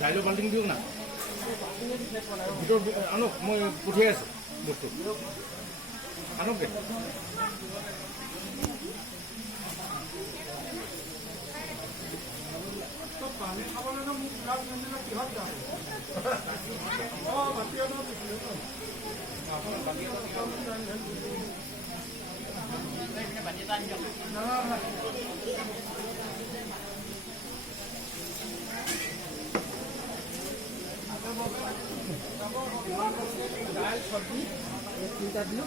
দাইলৰ বাল্টিং দিয়ক না ভিতৰত আনক মই পঠিয়াই আছোঁ বস্তু আনক দে পানী খাবলৈ মোক গ্লাছ নিদিলে কিহত যাম दाल सब्जी एक तीनटा दियो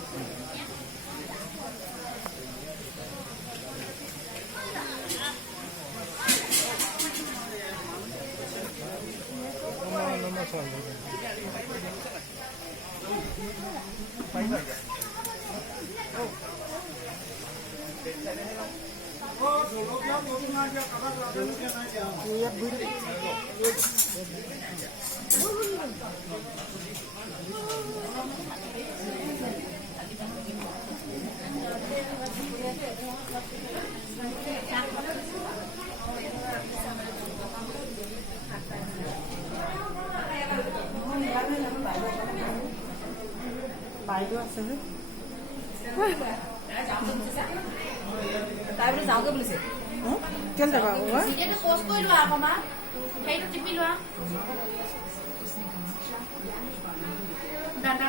বাইদেউ আছে যে তাই বোলে যাওঁগে বুলিছে কেলে যাবা ভিডিঅ'টো পোষ্ট কৰি লোৱা আকৌ মা সেইটো টিপি লোৱা ডাটা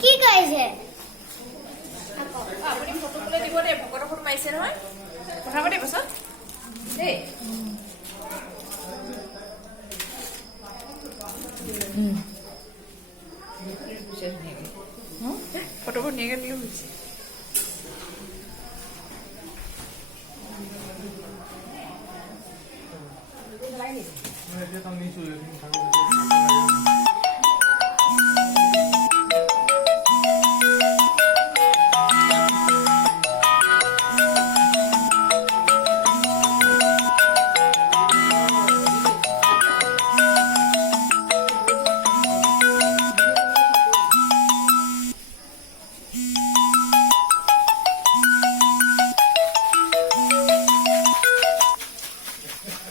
কি কৈছে আপুনি ফটো তুলে দিব দে ভকতৰ ফটো মাৰিছে নহয় কথা পাতি পাছত দেই ফটোবোৰ ধুনীয়াকৈ দিলেও হৈছে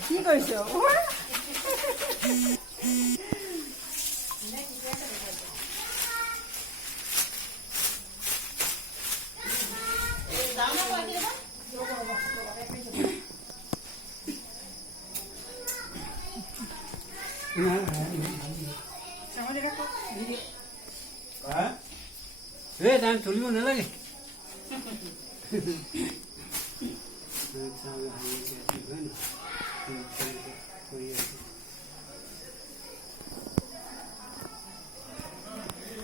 কি কৰিছ টাইম চলিব নালাগে কৰি আছে